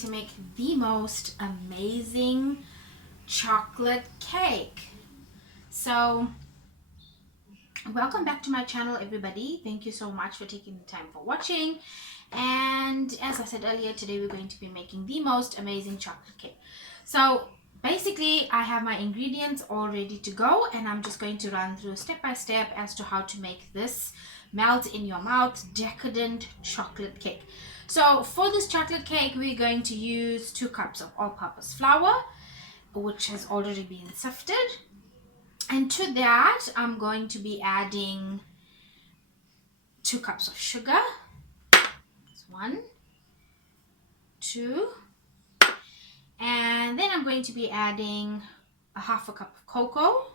to make the most amazing chocolate cake. So welcome back to my channel, everybody. Thank you so much for taking the time for watching. And as I said earlier, today we're going to be making the most amazing chocolate cake. So basically I have my ingredients all ready to go, and I'm just going to run through step by step as to how to make this melt in your mouth decadent chocolate cake. So for this chocolate cake, we're going to use 2 cups of all-purpose flour, which has already been sifted. And to that, I'm going to be adding 2 cups of sugar. That's 1, 2. And then I'm going to be adding a half a cup of cocoa.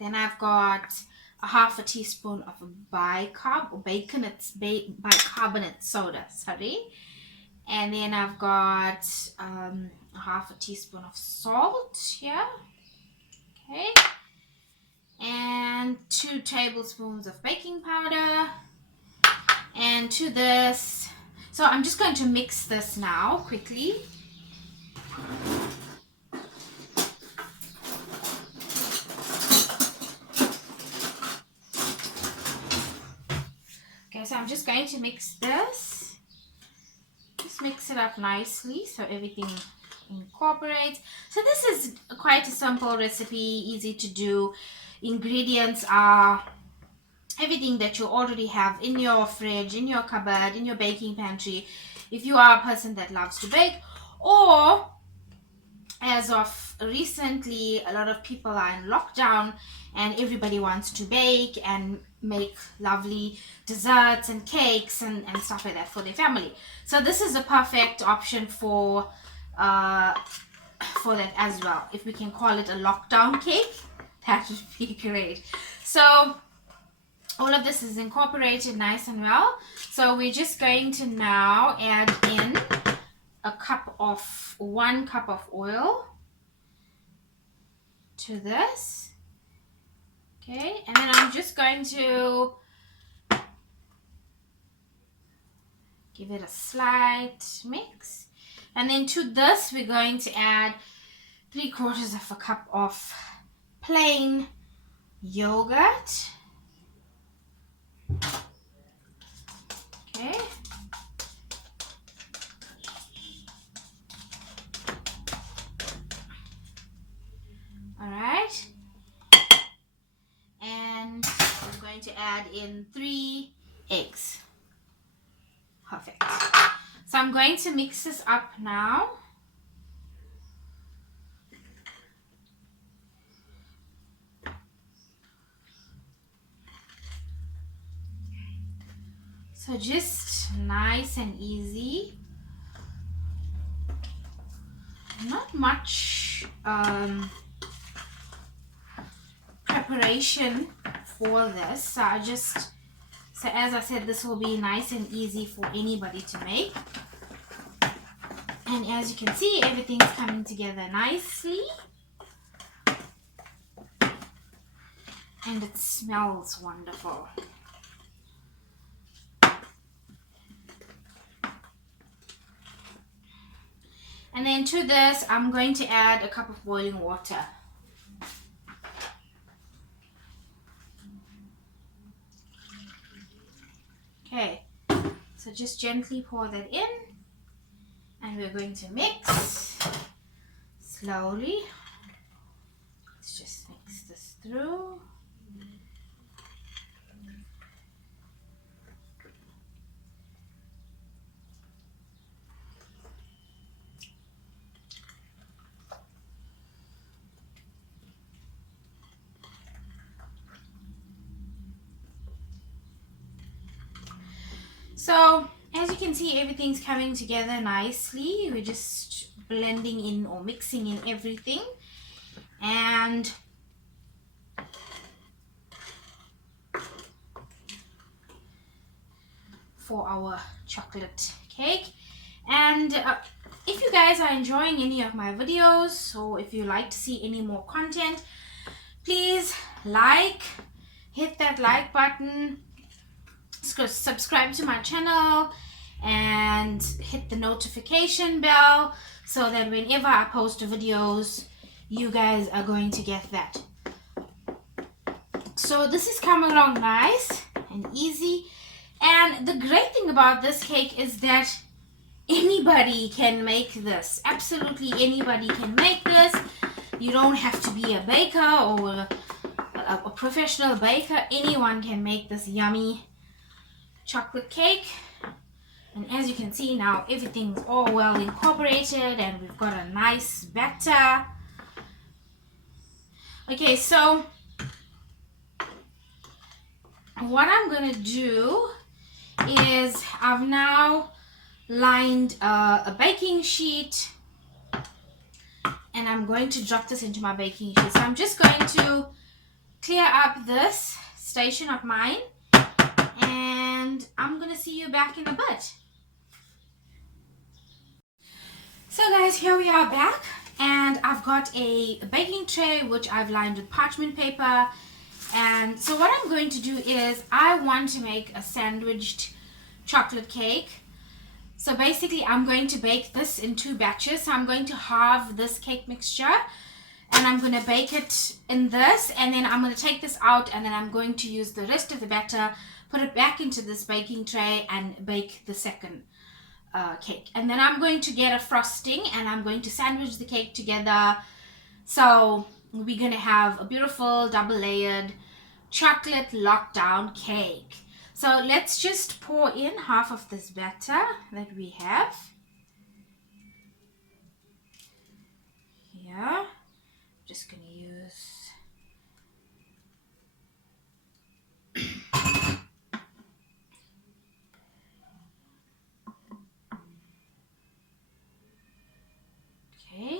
Then I've got a half a teaspoon of bicarb or bicarbonate soda, sorry. And then I've got a half a teaspoon of salt here, okay, and 2 tablespoons of baking powder. And to this, so I'm just going to mix this now quickly. Okay, so I'm just going to mix this. Just mix it up nicely so everything incorporates. So this is quite a simple recipe, easy to do. Ingredients are everything that you already have in your fridge, in your cupboard, in your baking pantry, if you are a person that loves to bake. Or as of recently, a lot of people are in lockdown and everybody wants to bake and make lovely desserts and cakes and stuff like that for their family. So this is a perfect option for that as well. If we can call it a lockdown cake, that would be great. So all of this is incorporated nice and well. So we're just going to now add in 1 cup of oil to this. Okay, and then I'm just going to give it a slight mix. And then to this, we're going to add 3/4 of a cup of plain yogurt. Okay. All right. And I'm going to add in 3 eggs. Perfect. So I'm going to mix this up now. So just nice and easy. Not much preparation for this. So as I said, this will be nice and easy for anybody to make. And as you can see, everything's coming together nicely. And it smells wonderful. And then to this, I'm going to add a cup of boiling water. Okay, so just gently pour that in, and we're going to mix slowly. Let's just mix this through. So as you can see, everything's coming together nicely. We're just blending in or mixing in everything. And for our chocolate cake. And if you guys are enjoying any of my videos, or if you like to see any more content, please hit that like button, subscribe to my channel and hit the notification bell so that whenever I post videos, you guys are going to get that. So this is coming along nice and easy. And the great thing about this cake is that anybody can make this. Absolutely anybody can make this. You don't have to be a baker or a professional baker. Anyone can make this yummy chocolate cake. And as you can see now, everything's all well incorporated and we've got a nice batter. Okay, so what I'm gonna do is I've now lined a baking sheet and I'm going to drop this into my baking sheet. So I'm just going to clear up this station of mine and I'm gonna see you back in a bit. So guys, here we are back and I've got a baking tray which I've lined with parchment paper. And so what I'm going to do is I want to make a sandwiched chocolate cake. So basically I'm going to bake this in 2 batches. So I'm going to halve this cake mixture and I'm going to bake it in this, and then I'm going to take this out and then I'm going to use the rest of the batter, put it back into this baking tray and bake the second cake. And then I'm going to get a frosting and I'm going to sandwich the cake together. So we're going to have a beautiful double layered chocolate lockdown cake. So let's just pour in half of this batter that we have here. Just going to use okay.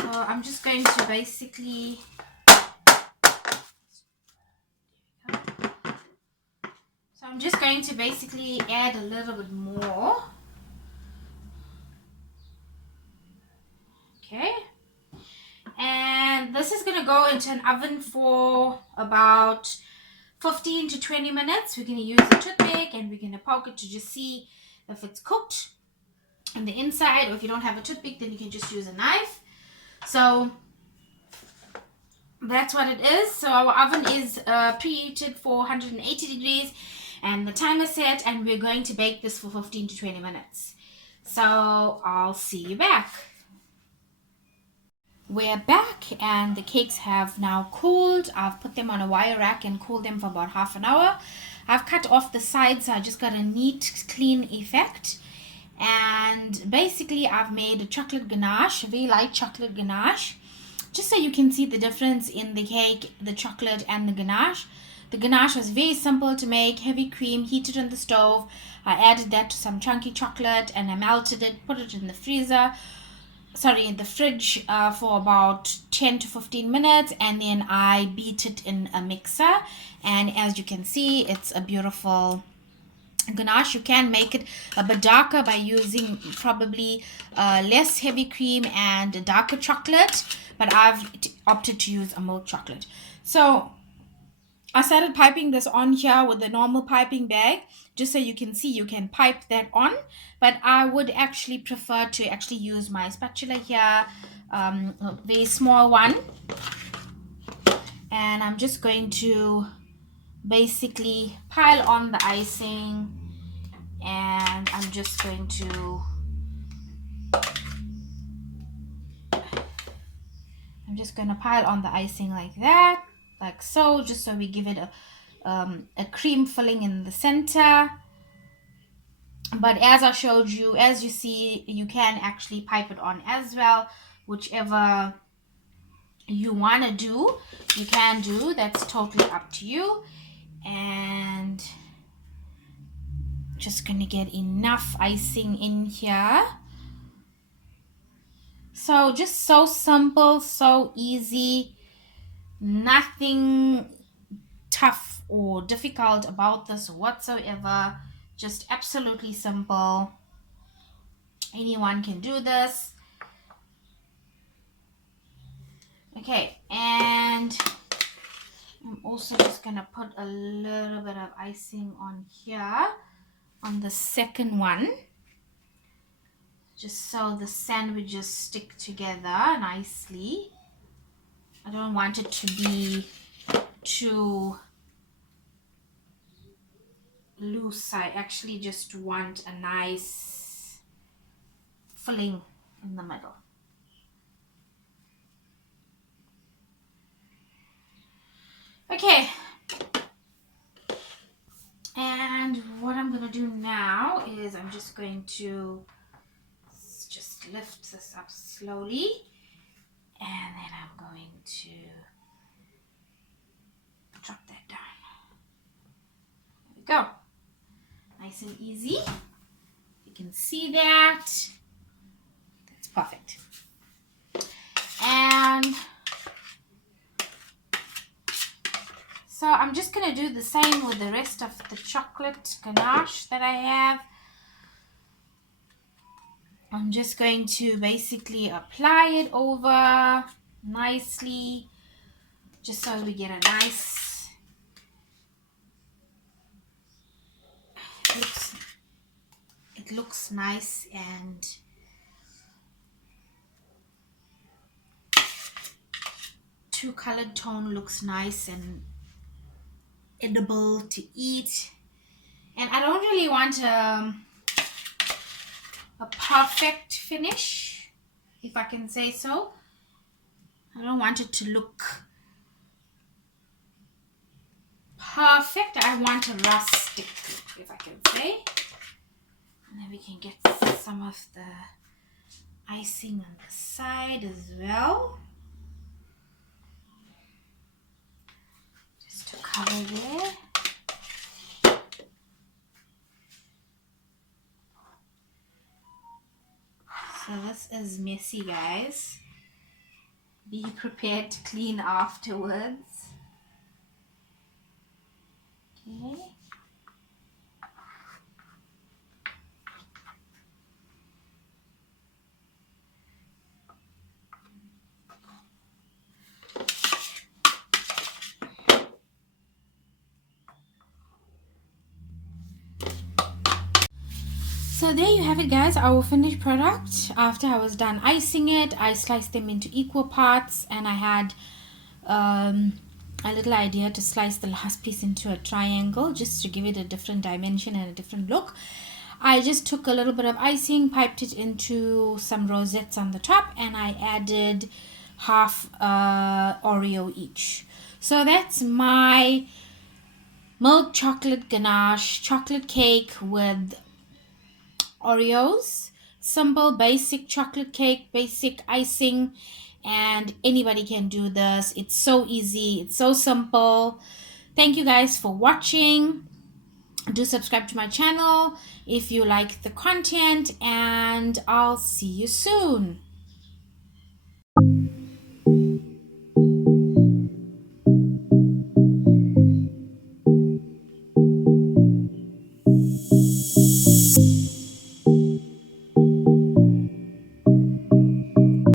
So I'm just going to basically add a little bit more. Okay. And this is going to go into an oven for about 15 to 20 minutes. We're going to use a toothpick and we're going to poke it to just see if it's cooked on the inside, or if you don't have a toothpick then you can just use a knife. So that's what it is. So our oven is preheated for 180 degrees and the timer set, and we're going to bake this for 15 to 20 minutes. So I'll see you back. We're back and the cakes have now cooled. I've put them on a wire rack and cooled them for about half an hour. I've cut off the sides so I just got a neat clean effect. And basically I've made a chocolate ganache, a very light chocolate ganache, just so you can see the difference in the cake, the chocolate and the ganache. The ganache was very simple to make, heavy cream, heated on the stove. I added that to some chunky chocolate and I melted it, put it in the fridge for about 10 to 15 minutes, and then I beat it in a mixer. And as you can see, it's a beautiful ganache. You can make it a bit darker by using probably less heavy cream and a darker chocolate, but I've opted to use a milk chocolate. So I started piping this on here with a normal piping bag, just so you can see you can pipe that on, but I would actually prefer to actually use my spatula here, a very small one, and I'm just going to basically pile on the icing, and I'm just going to pile on the icing like that, like so, just so we give it a cream filling in the center. But as I showed you, as you see, you can actually pipe it on as well. Whichever you want to do, you can do. That's totally up to you. And just gonna get enough icing in here. So just so simple, so easy, nothing tough or difficult about this whatsoever. Just absolutely simple. Anyone can do this. Okay, and also just gonna put a little bit of icing on here on the second one, just so the sandwiches stick together nicely. I don't want it to be too loose. I actually just want a nice filling in the middle. Okay, and what I'm gonna do now is I'm just going to just lift this up slowly, and then I'm going to drop that down. There we go. Nice and easy. You can see that. That's perfect. And so I'm just going to do the same with the rest of the chocolate ganache that I have. I'm just going to basically apply it over nicely, just so we get a nice, it looks nice, and two-colored tone looks nice and edible to eat. And I don't really want a perfect finish, if I can say so. I don't want it to look perfect. I want a rustic look, if I can say. And then we can get some of the icing on the side as well, just to cover there. So this is messy, guys. Be prepared to clean afterwards. Okay. So there you have it, guys, our finished product. After I was done icing it, I sliced them into equal parts, and I had a little idea to slice the last piece into a triangle just to give it a different dimension and a different look. I just took a little bit of icing, piped it into some rosettes on the top, and I added half Oreo each. So that's my milk chocolate ganache chocolate cake with Oreos. Simple, basic chocolate cake, basic icing, and anybody can do this. It's so easy, it's so simple. Thank you guys for watching. Do subscribe to my channel if you like the content, and I'll see you soon.